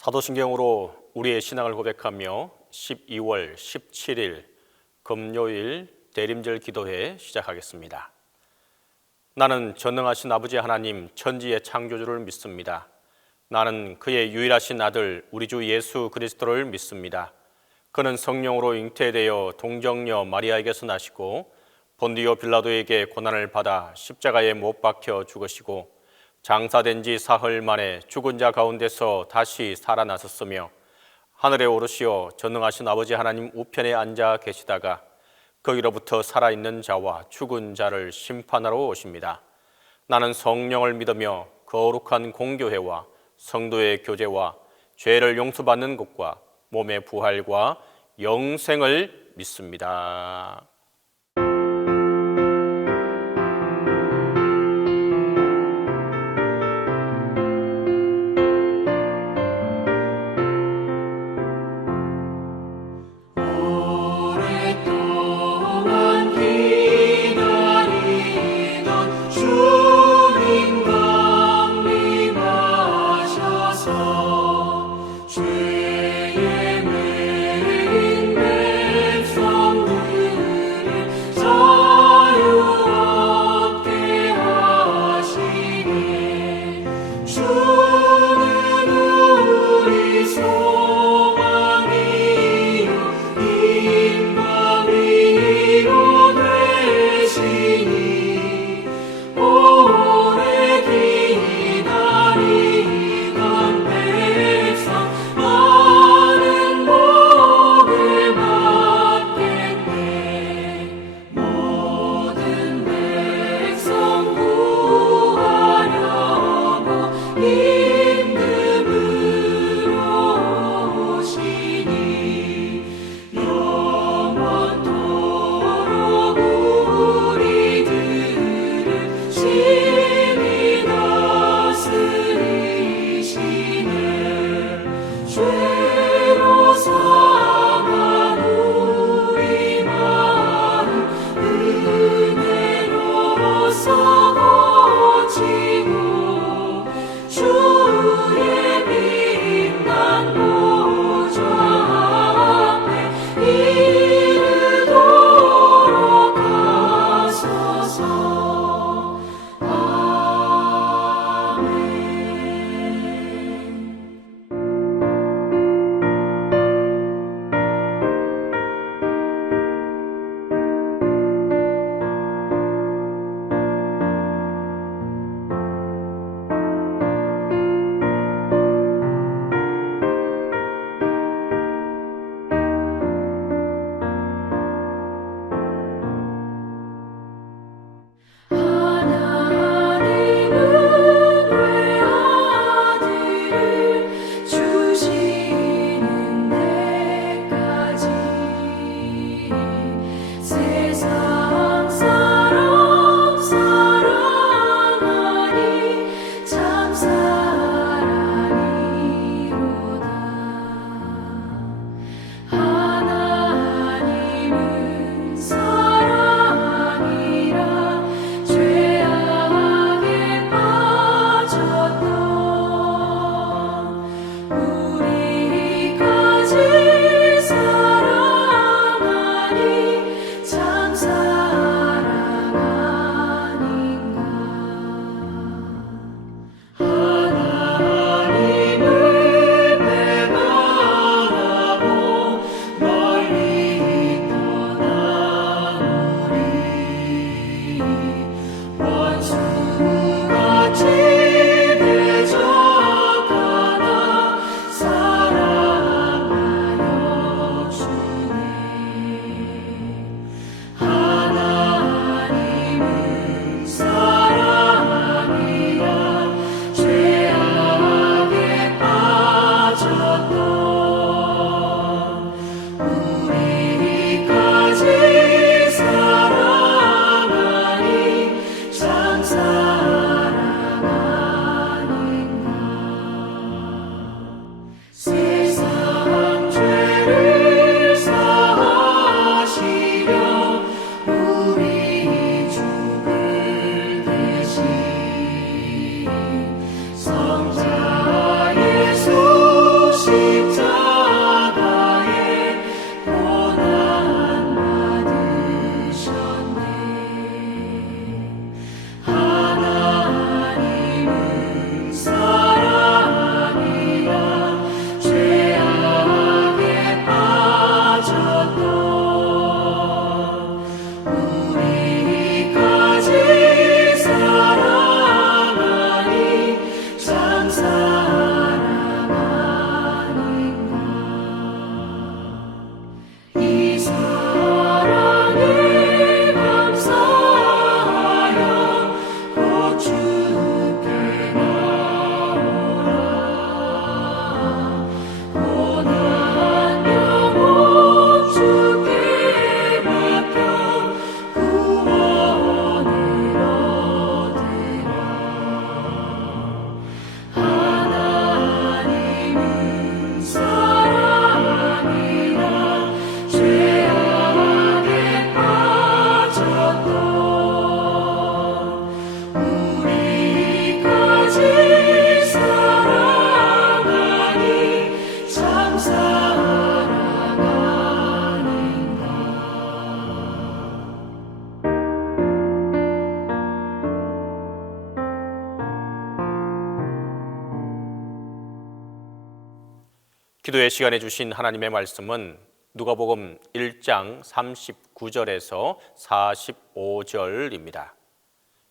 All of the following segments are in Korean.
사도신경으로 우리의 신앙을 고백하며 12월 17일 금요일 대림절 기도회 시작하겠습니다. 나는 전능하신 아버지 하나님 천지의 창조주를 믿습니다. 나는 그의 유일하신 아들 우리 주 예수 그리스도를 믿습니다. 그는 성령으로 잉태되어 동정녀 마리아에게서 나시고 본디오 빌라도에게 고난을 받아 십자가에 못 박혀 죽으시고 장사된 지 사흘 만에 죽은 자 가운데서 다시 살아나셨으며 하늘에 오르시어 전능하신 아버지 하나님 우편에 앉아 계시다가 거기로부터 살아있는 자와 죽은 자를 심판하러 오십니다. 나는 성령을 믿으며 거룩한 공교회와 성도의 교제와 죄를 용서받는 것과 몸의 부활과 영생을 믿습니다. 죄의 메인 백성들을 기도의 시간에 주신 하나님의 말씀은 누가복음 1장 39절에서 45절입니다.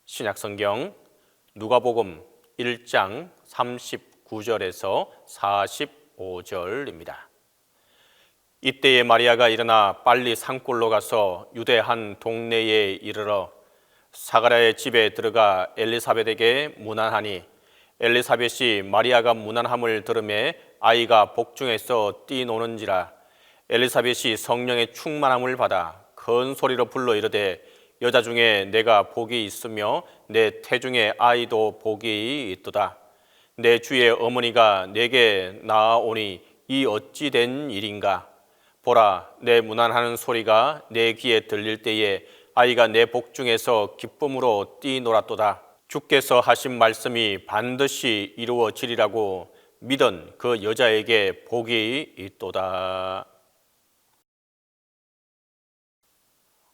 신약성경 누가복음 1장 39절에서 45절입니다. 이때에 마리아가 일어나 빨리 산골로 가서 유대 한 동네에 이르러 사가랴의 집에 들어가 엘리사벳에게 문안하니 엘리사벳이 마리아가 문안함을 들으매 아이가 복중에서 뛰노는지라. 엘리사벳이 성령의 충만함을 받아 큰 소리로 불러 이르되 여자 중에 내가 복이 있으며 내 태중에 아이도 복이 있도다. 내 주의 어머니가 내게 나아오니 이 어찌 된 일인가. 보라, 내 문안하는 소리가 내 귀에 들릴 때에 아이가 내 복중에서 기쁨으로 뛰놀았도다. 주께서 하신 말씀이 반드시 이루어지리라고 믿은 그 여자에게 복이 있도다.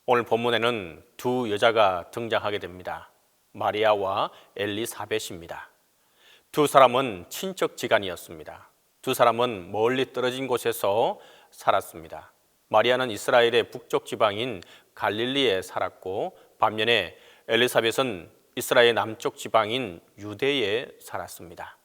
오늘 본문에는 두 여자가 등장하게 됩니다. 마리아와 엘리사벳입니다. 두 사람은 친척지간이었습니다. 두 사람은 멀리 떨어진 곳에서 살았습니다. 마리아는 이스라엘의 북쪽 지방인 갈릴리에 살았고 반면에 엘리사벳은 이스라엘 남쪽 지방인 유대에 살았습니다.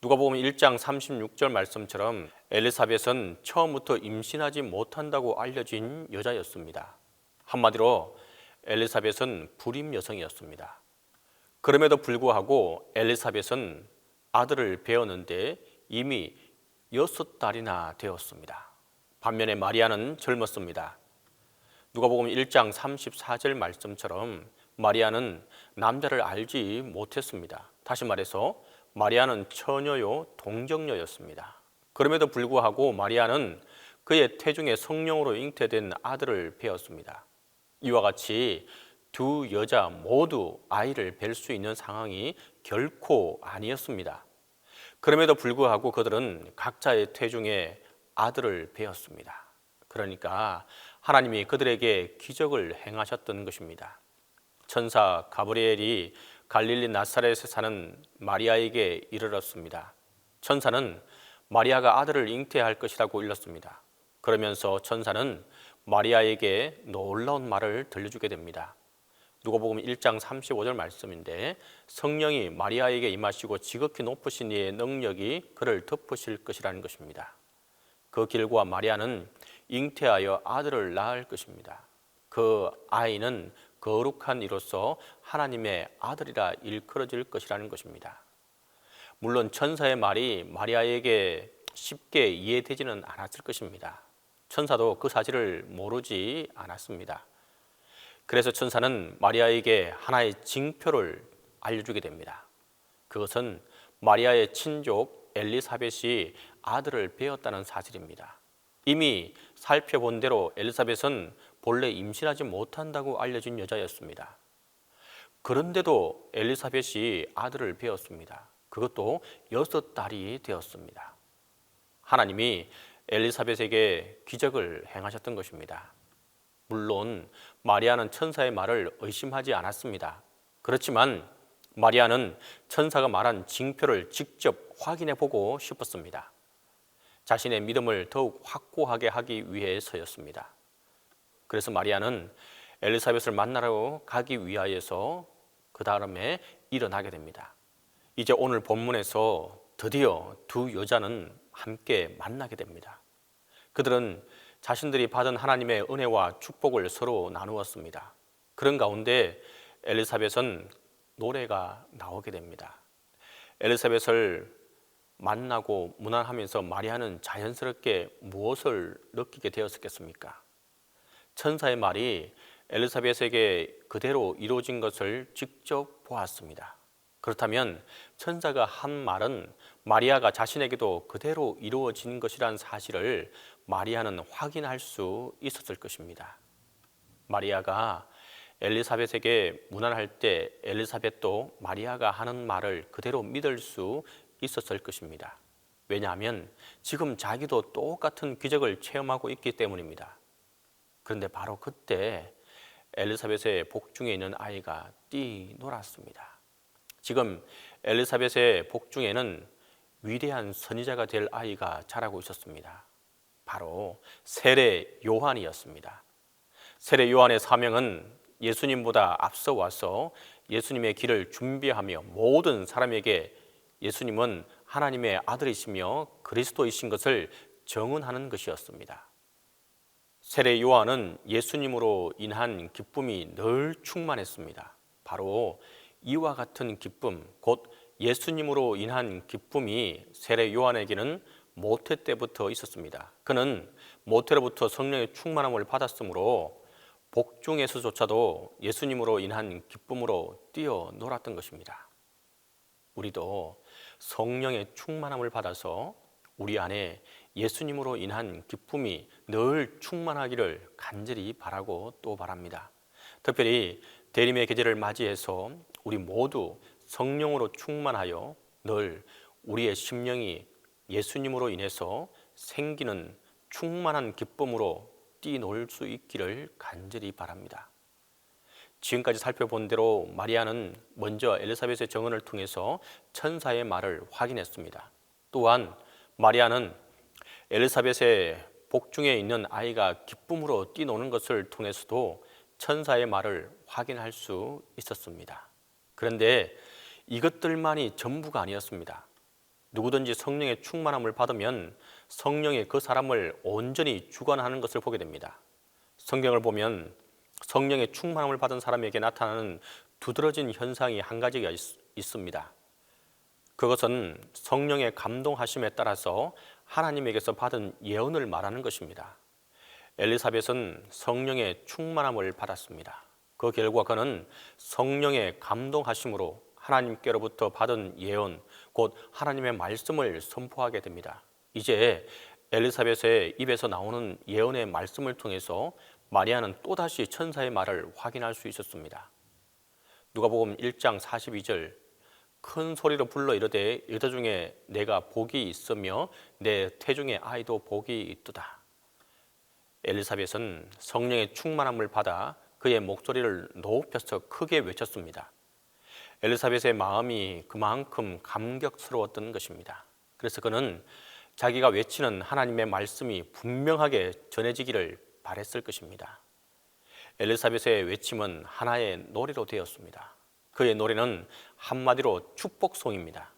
누가복음 1장 36절 말씀처럼 엘리사벳은 처음부터 임신하지 못한다고 알려진 여자였습니다. 한마디로 엘리사벳은 불임 여성이었습니다. 그럼에도 불구하고 엘리사벳은 아들을 배었는데 이미 6달이나 되었습니다. 반면에 마리아는 젊었습니다. 누가복음 1장 34절 말씀처럼 마리아는 남자를 알지 못했습니다. 다시 말해서 마리아는 처녀요 동정녀였습니다. 그럼에도 불구하고 마리아는 그의 태중에 성령으로 잉태된 아들을 배었습니다. 이와 같이 두 여자 모두 아이를 뵐 수 있는 상황이 결코 아니었습니다. 그럼에도 불구하고 그들은 각자의 태중에 아들을 배었습니다. 그러니까 하나님이 그들에게 기적을 행하셨던 것입니다. 천사 가브리엘이 갈릴리 나사렛에 사는 마리아에게 이르렀습니다. 천사는 마리아가 아들을 잉태할 것이라고 일렀습니다. 그러면서 천사는 마리아에게 놀라운 말을 들려주게 됩니다. 누가복음 1장 35절 말씀인데 성령이 마리아에게 임하시고 지극히 높으신 이의 능력이 그를 덮으실 것이라는 것입니다. 그 길과 마리아는 잉태하여 아들을 낳을 것입니다. 그 아이는 거룩한 이로서 하나님의 아들이라 일컬어질 것이라는 것입니다. 물론 천사의 말이 마리아에게 쉽게 이해되지는 않았을 것입니다. 천사도 그 사실을 모르지 않았습니다. 그래서 천사는 마리아에게 하나의 징표를 알려주게 됩니다. 그것은 마리아의 친족 엘리사벳이 아들을 배었다는 사실입니다. 이미 살펴본 대로 엘리사벳은 본래 임신하지 못한다고 알려진 여자였습니다. 그런데도 엘리사벳이 아들을 배었습니다. 그것도 6달이 되었습니다. 하나님이 엘리사벳에게 기적을 행하셨던 것입니다. 물론 마리아는 천사의 말을 의심하지 않았습니다. 그렇지만 마리아는 천사가 말한 징표를 직접 확인해 보고 싶었습니다. 자신의 믿음을 더욱 확고하게 하기 위해서였습니다. 그래서 마리아는 엘리사벳을 만나러 가기 위하여서 그 다음에 일어나게 됩니다. 이제 오늘 본문에서 드디어 두 여자는 함께 만나게 됩니다. 그들은 자신들이 받은 하나님의 은혜와 축복을 서로 나누었습니다. 그런 가운데 엘리사벳은 노래가 나오게 됩니다. 엘리사벳을 만나고 문안하면서 마리아는 자연스럽게 무엇을 느끼게 되었겠습니까? 천사의 말이 엘리사벳에게 그대로 이루어진 것을 직접 보았습니다. 그렇다면 천사가 한 말은 마리아가 자신에게도 그대로 이루어진 것이란 사실을 마리아는 확인할 수 있었을 것입니다. 마리아가 엘리사벳에게 문안할 때 엘리사벳도 마리아가 하는 말을 그대로 믿을 수 있었을 것입니다. 왜냐하면 지금 자기도 똑같은 기적을 체험하고 있기 때문입니다. 그런데 바로 그때 엘리사벳의 복중에 있는 아이가 뛰놀았습니다. 지금 엘리사벳의 복중에는 위대한 선지자가 될 아이가 자라고 있었습니다. 바로 세례 요한이었습니다. 세례 요한의 사명은 예수님보다 앞서 와서 예수님의 길을 준비하며 모든 사람에게 예수님은 하나님의 아들이시며 그리스도이신 것을 증언하는 것이었습니다. 세례 요한은 예수님으로 인한 기쁨이 늘 충만했습니다. 바로 이와 같은 기쁨, 곧 예수님으로 인한 기쁨이 세례 요한에게는 모태 때부터 있었습니다. 그는 모태로부터 성령의 충만함을 받았으므로 복중에서조차도 예수님으로 인한 기쁨으로 뛰어놀았던 것입니다. 우리도 성령의 충만함을 받아서 우리 안에 예수님으로 인한 기쁨이 늘 충만하기를 간절히 바라고 또 바랍니다. 특별히 대림의 계절을 맞이해서 우리 모두 성령으로 충만하여 늘 우리의 심령이 예수님으로 인해서 생기는 충만한 기쁨으로 뛰놀 수 있기를 간절히 바랍니다. 지금까지 살펴본 대로 마리아는 먼저 엘리사벳의 증언을 통해서 천사의 말을 확인했습니다. 또한 마리아는 엘리사벳의 복중에 있는 아이가 기쁨으로 뛰노는 것을 통해서도 천사의 말을 확인할 수 있었습니다. 그런데 이것들만이 전부가 아니었습니다. 누구든지 성령의 충만함을 받으면 성령이 그 사람을 온전히 주관하는 것을 보게 됩니다. 성경을 보면 성령의 충만함을 받은 사람에게 나타나는 두드러진 현상이 한 가지가 있습니다. 그것은 성령의 감동하심에 따라서 하나님에게서 받은 예언을 말하는 것입니다. 엘리사벳은 성령의 충만함을 받았습니다. 그 결과 그는 성령의 감동하심으로 하나님께로부터 받은 예언, 곧 하나님의 말씀을 선포하게 됩니다. 이제 엘리사벳의 입에서 나오는 예언의 말씀을 통해서 마리아는 또다시 천사의 말을 확인할 수 있었습니다. 누가복음 1장 42절, 큰 소리로 불러 이르되 여자 중에 내가 복이 있으며 내 태중의 아이도 복이 있도다. 엘리사벳은 성령의 충만함을 받아 그의 목소리를 높여서 크게 외쳤습니다. 엘리사벳의 마음이 그만큼 감격스러웠던 것입니다. 그래서 그는 자기가 외치는 하나님의 말씀이 분명하게 전해지기를 바랬을 것입니다. 엘리사벳의 외침은 하나의 노래로 되었습니다. 그의 노래는 한마디로 축복송입니다.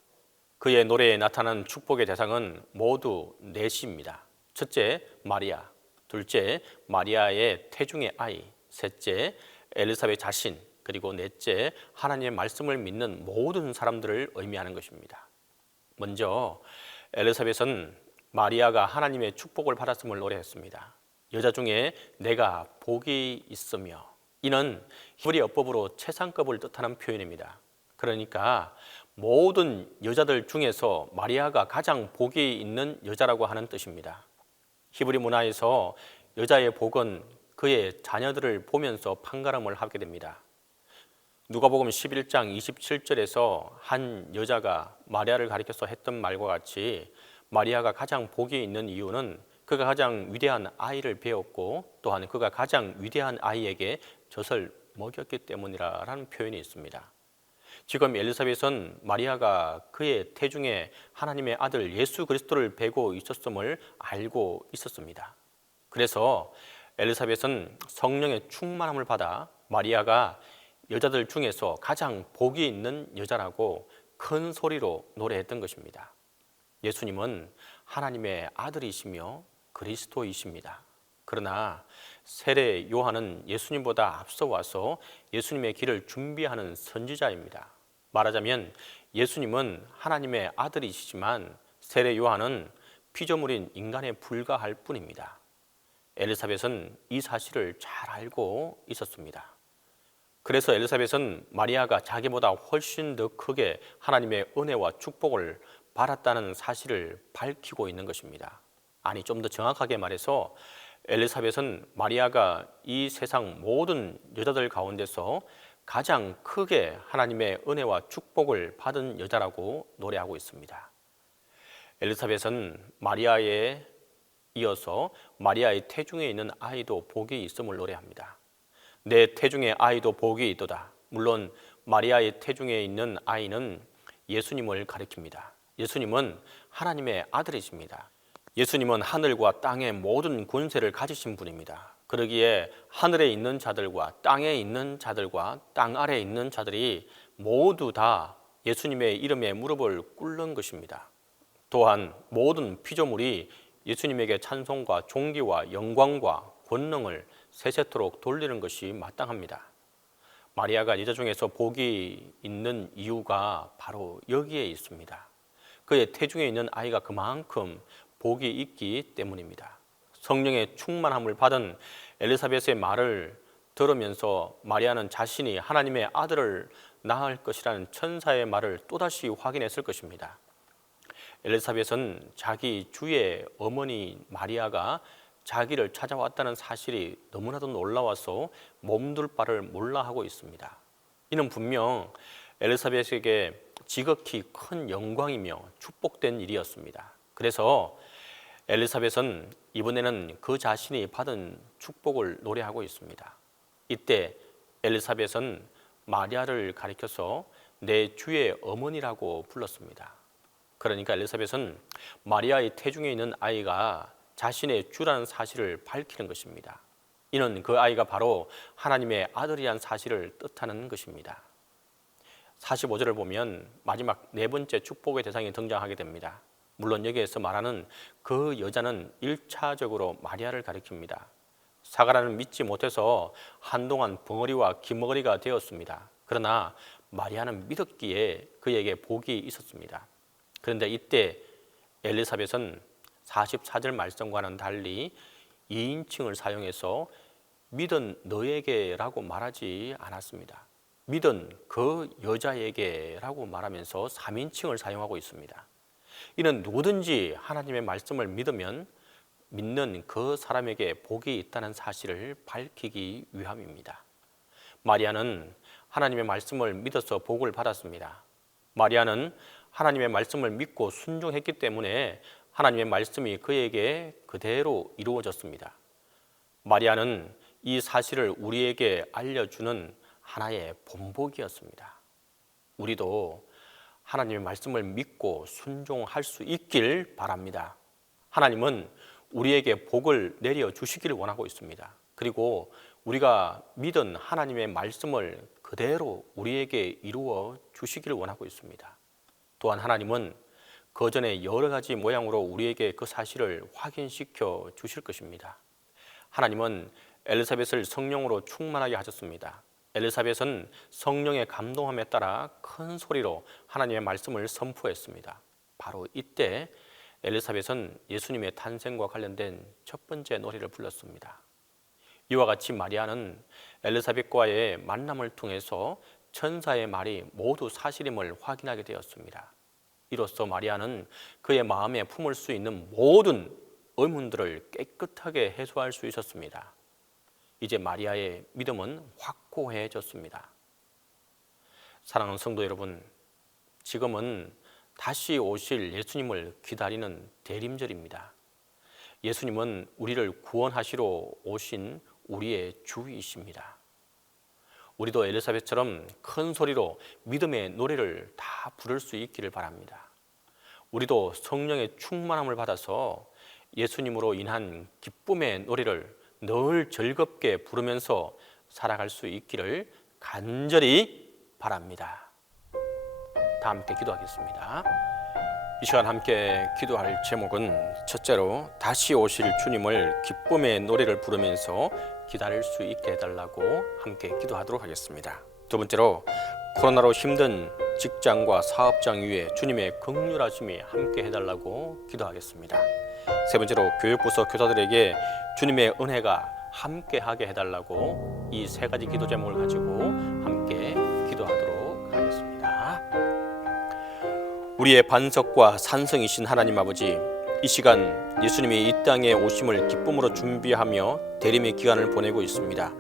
그의 노래에 나타난 축복의 대상은 모두 넷입니다. 첫째, 마리아. 둘째, 마리아의 태중의 아이. 셋째, 엘리사벳 자신. 그리고 넷째, 하나님의 말씀을 믿는 모든 사람들을 의미하는 것입니다. 먼저 엘리사벳은 마리아가 하나님의 축복을 받았음을 노래했습니다. 여자 중에 내가 복이 있으며, 이는 히브리 어법으로 최상급을 뜻하는 표현입니다. 그러니까 모든 여자들 중에서 마리아가 가장 복이 있는 여자라고 하는 뜻입니다. 히브리 문화에서 여자의 복은 그의 자녀들을 보면서 판가름을 하게 됩니다. 누가복음 11장 27절에서 한 여자가 마리아를 가리켜서 했던 말과 같이 마리아가 가장 복이 있는 이유는 그가 가장 위대한 아이를 배웠고 또한 그가 가장 위대한 아이에게 젖을 먹였기 때문이라는 표현이 있습니다. 지금 엘리사벳은 마리아가 그의 태중에 하나님의 아들 예수 그리스도를 배고 있었음을 알고 있었습니다. 그래서 엘리사벳은 성령의 충만함을 받아 마리아가 여자들 중에서 가장 복이 있는 여자라고 큰 소리로 노래했던 것입니다. 예수님은 하나님의 아들이시며 그리스도이십니다. 그러나 세례 요한은 예수님보다 앞서 와서 예수님의 길을 준비하는 선지자입니다. 말하자면 예수님은 하나님의 아들이시지만 세례 요한은 피조물인 인간에 불과할 뿐입니다. 엘리사벳은 이 사실을 잘 알고 있었습니다. 그래서 엘리사벳은 마리아가 자기보다 훨씬 더 크게 하나님의 은혜와 축복을 받았다는 사실을 밝히고 있는 것입니다. 아니, 좀 더 정확하게 말해서 엘리사벳은 마리아가 이 세상 모든 여자들 가운데서 가장 크게 하나님의 은혜와 축복을 받은 여자라고 노래하고 있습니다. 엘리사벳은 마리아에 이어서 마리아의 태중에 있는 아이도 복이 있음을 노래합니다. 내 태중에 아이도 복이 있도다. 물론 마리아의 태중에 있는 아이는 예수님을 가리킵니다. 예수님은 하나님의 아들이십니다. 예수님은 하늘과 땅의 모든 권세를 가지신 분입니다. 그러기에 하늘에 있는 자들과 땅에 있는 자들과 땅 아래에 있는 자들이 모두 다 예수님의 이름에 무릎을 꿇는 것입니다. 또한 모든 피조물이 예수님에게 찬송과 존귀와 영광과 권능을 세세토록 돌리는 것이 마땅합니다. 마리아가 여자 중에서 복이 있는 이유가 바로 여기에 있습니다. 그의 태중에 있는 아이가 그만큼 복이 있기 때문입니다. 성령의 충만함을 받은 엘리사벳의 말을 들으면서 마리아는 자신이 하나님의 아들을 낳을 것이라는 천사의 말을 또다시 확인했을 것입니다. 엘리사벳은 자기 주의 어머니 마리아가 자기를 찾아왔다는 사실이 너무나도 놀라워서 몸둘 바를 몰라 하고 있습니다. 이는 분명 엘리사벳에게 지극히 큰 영광이며 축복된 일이었습니다. 그래서 엘리사벳은 이번에는 그 자신이 받은 축복을 노래하고 있습니다. 이때 엘리사벳은 마리아를 가리켜서 내 주의 어머니라고 불렀습니다. 그러니까 엘리사벳은 마리아의 태중에 있는 아이가 자신의 주라는 사실을 밝히는 것입니다. 이는 그 아이가 바로 하나님의 아들이란 사실을 뜻하는 것입니다. 45절을 보면 마지막 네 번째 축복의 대상이 등장하게 됩니다. 물론 여기에서 말하는 그 여자는 1차적으로 마리아를 가리킵니다. 사가라는 믿지 못해서 한동안 벙어리와 기머거리가 되었습니다. 그러나 마리아는 믿었기에 그에게 복이 있었습니다. 그런데 이때 엘리사벳은 44절 말씀과는 달리 2인칭을 사용해서 믿은 너에게라고 말하지 않았습니다. 믿은 그 여자에게라고 말하면서 3인칭을 사용하고 있습니다. 이는 누구든지 하나님의 말씀을 믿으면 믿는 그 사람에게 복이 있다는 사실을 밝히기 위함입니다. 마리아는 하나님의 말씀을 믿어서 복을 받았습니다. 마리아는 하나님의 말씀을 믿고 순종했기 때문에 하나님의 말씀이 그에게 그대로 이루어졌습니다. 마리아는 이 사실을 우리에게 알려주는 하나의 본보기였습니다. 우리도 하나님의 말씀을 믿고 순종할 수 있길 바랍니다. 하나님은 우리에게 복을 내려주시기를 원하고 있습니다. 그리고 우리가 믿은 하나님의 말씀을 그대로 우리에게 이루어 주시기를 원하고 있습니다. 또한 하나님은 그 전에 여러 가지 모양으로 우리에게 그 사실을 확인시켜 주실 것입니다. 하나님은 엘리사벳을 성령으로 충만하게 하셨습니다. 엘리사벳은 성령의 감동함에 따라 큰 소리로 하나님의 말씀을 선포했습니다. 바로 이때 엘리사벳은 예수님의 탄생과 관련된 첫 번째 노래를 불렀습니다. 이와 같이 마리아는 엘리사벳과의 만남을 통해서 천사의 말이 모두 사실임을 확인하게 되었습니다. 이로써 마리아는 그의 마음에 품을 수 있는 모든 의문들을 깨끗하게 해소할 수 있었습니다. 이제 마리아의 믿음은 확고해졌습니다. 사랑하는 성도 여러분, 지금은 다시 오실 예수님을 기다리는 대림절입니다. 예수님은 우리를 구원하시러 오신 우리의 주이십니다. 우리도 엘리사벳처럼 큰 소리로 믿음의 노래를 다 부를 수 있기를 바랍니다. 우리도 성령의 충만함을 받아서 예수님으로 인한 기쁨의 노래를 늘 즐겁게 부르면서 살아갈 수 있기를 간절히 바랍니다. 다 함께 기도하겠습니다. 이 시간 함께 기도할 제목은 첫째로 다시 오실 주님을 기쁨의 노래를 부르면서 기다릴 수 있게 해달라고 함께 기도하도록 하겠습니다. 두 번째로 코로나로 힘든 직장과 사업장 위에 주님의 긍휼하심이 함께 해달라고 기도하겠습니다. 세 번째로 교육부서 교사들에게 주님의 은혜가 함께하게 해달라고 이 세 가지 기도 제목을 가지고 함께 기도하도록 하겠습니다. 우리의 반석과 산성이신 하나님 아버지, 이 시간 예수님이 이 땅에 오심을 기쁨으로 준비하며 대림의 기간을 보내고 있습니다.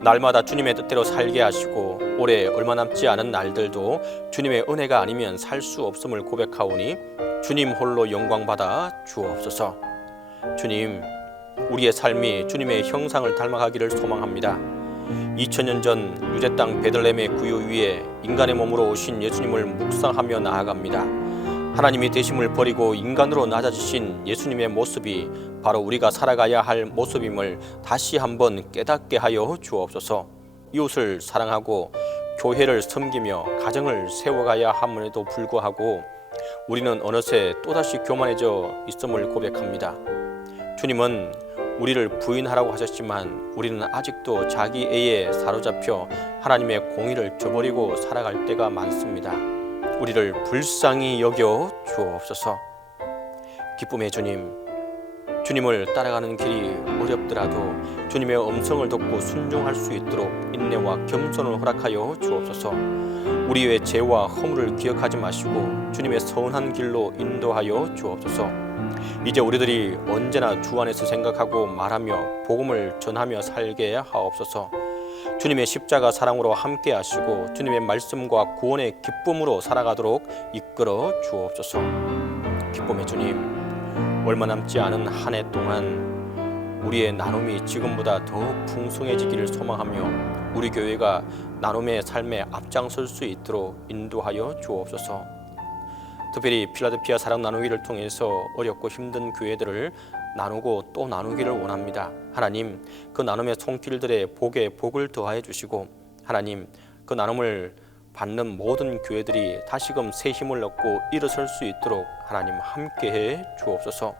날마다 주님의 뜻대로 살게 하시고 올해 얼마 남지 않은 날들도 주님의 은혜가 아니면 살 수 없음을 고백하오니 주님 홀로 영광받아 주옵소서. 주님, 우리의 삶이 주님의 형상을 닮아가기를 소망합니다. 2000년 전 유대 땅 베들레헴의 구유 위에 인간의 몸으로 오신 예수님을 묵상하며 나아갑니다. 하나님이 되심을 버리고 인간으로 낮아지신 예수님의 모습이 바로 우리가 살아가야 할 모습임을 다시 한번 깨닫게 하여 주옵소서. 이웃을 사랑하고 교회를 섬기며 가정을 세워가야 함에도 불구하고 우리는 어느새 또다시 교만해져 있음을 고백합니다. 주님은 우리를 부인하라고 하셨지만 우리는 아직도 자기 애에 사로잡혀 하나님의 공의를 저버리고 살아갈 때가 많습니다. 우리를 불쌍히 여겨 주옵소서. 기쁨의 주님, 주님을 따라가는 길이 어렵더라도 주님의 음성을 듣고 순종할 수 있도록 인내와 겸손을 허락하여 주옵소서. 우리의 죄와 허물을 기억하지 마시고 주님의 선한 길로 인도하여 주옵소서. 이제 우리들이 언제나 주 안에서 생각하고 말하며 복음을 전하며 살게 하옵소서. 주님의 십자가 사랑으로 함께 하시고 주님의 말씀과 구원의 기쁨으로 살아가도록 이끌어 주옵소서. 기쁨의 주님, 얼마 남지 않은 한 해 동안 우리의 나눔이 지금보다 더 풍성해지기를 소망하며 우리 교회가 나눔의 삶에 앞장설 수 있도록 인도하여 주옵소서. 특별히 필라델피아 사랑 나누기를 통해서 어렵고 힘든 교회들을 나누고 또 나누기를 원합니다. 하나님, 그 나눔의 손길들의 복에 복을 더하여 주시고 하나님, 그 나눔을 받는 모든 교회들이 다시금 새 힘을 얻고 일어설 수 있도록 하나님 함께해 주옵소서.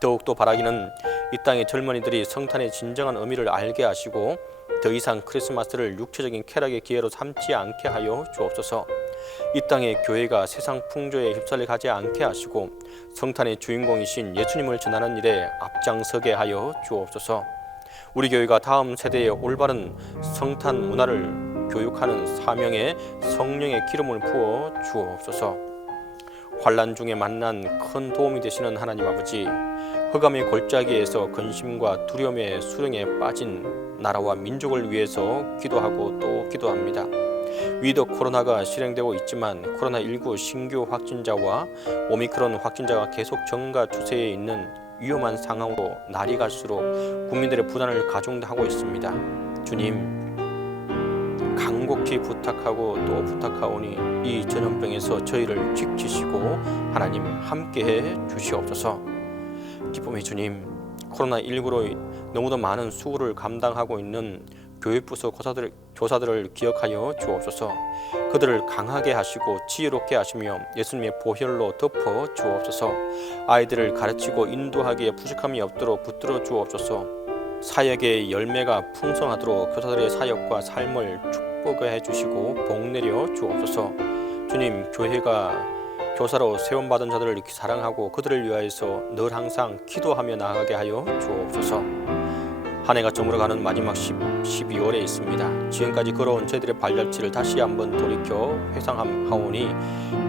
더욱더 바라기는 이 땅의 젊은이들이 성탄의 진정한 의미를 알게 하시고 더 이상 크리스마스를 육체적인 쾌락의 기회로 삼지 않게 하여 주옵소서. 이 땅의 교회가 세상 풍조에 휩쓸려 가지 않게 하시고 성탄의 주인공이신 예수님을 전하는 일에 앞장서게 하여 주옵소서. 우리 교회가 다음 세대에 올바른 성탄 문화를 교육하는 사명에 성령의 기름을 부어 주옵소서. 환난 중에 만난 큰 도움이 되시는 하나님 아버지, 흑암의 골짜기에서 근심과 두려움의 수렁에 빠진 나라와 민족을 위해서 기도하고 또 기도합니다. 위드 코로나가 실행되고 있지만 코로나19 신규 확진자와 오미크론 확진자가 계속 증가 추세에 있는 위험한 상황으로 날이 갈수록 국민들의 부담을 가중하고 있습니다. 주님, 간곡히 부탁하고 또 부탁하오니 이 전염병에서 저희를 지키시고 하나님 함께해 주시옵소서. 기쁨의 주님, 코로나19로 너무도 많은 수고를 감당하고 있는 교육부서 교사들을 기억하여 주옵소서. 그들을 강하게 하시고 지혜롭게 하시며 예수님의 보혈로 덮어 주옵소서. 아이들을 가르치고 인도하기에 부족함이 없도록 붙들어 주옵소서. 사역의 열매가 풍성하도록 교사들의 사역과 삶을 축복해 주시고 복내려 주옵소서. 주님, 교회가 교사로 세움받은 자들을 이렇게 사랑하고 그들을 위하여서 늘 항상 기도하며 나아가게 하여 주옵소서. 한 해가 저물어가는 마지막 12월에 있습니다. 지금까지 걸어온 저희들의 발자취를 다시 한번 돌이켜 회상하오니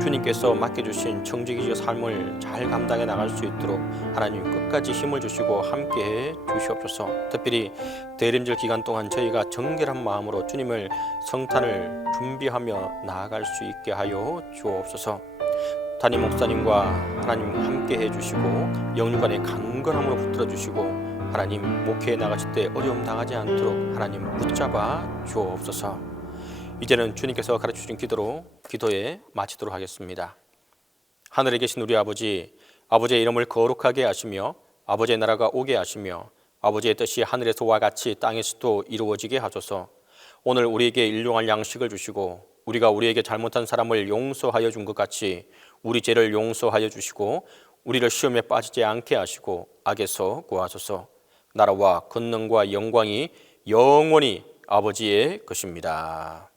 주님께서 맡겨주신 청지기적 삶을 잘 감당해 나갈 수 있도록 하나님 끝까지 힘을 주시고 함께해 주시옵소서. 특별히 대림절 기간 동안 저희가 정결한 마음으로 주님을 성탄을 준비하며 나아갈 수 있게 하여 주옵소서. 담임 목사님과 하나님 함께해 주시고 영육간의 강건함으로 붙들어 주시고 하나님 목회에 나가실 때 어려움 당하지 않도록 하나님 붙잡아 주옵소서. 이제는 주님께서 가르쳐주신 기도에 마치도록 하겠습니다. 하늘에 계신 우리 아버지, 아버지의 이름을 거룩하게 하시며 아버지의 나라가 오게 하시며 아버지의 뜻이 하늘에서와 같이 땅에서도 이루어지게 하소서. 오늘 우리에게 일용할 양식을 주시고 우리가 우리에게 잘못한 사람을 용서하여 준 것 같이 우리 죄를 용서하여 주시고 우리를 시험에 빠지지 않게 하시고 악에서 구하소서. 나라와 권능과 영광이 영원히 아버지의 것입니다.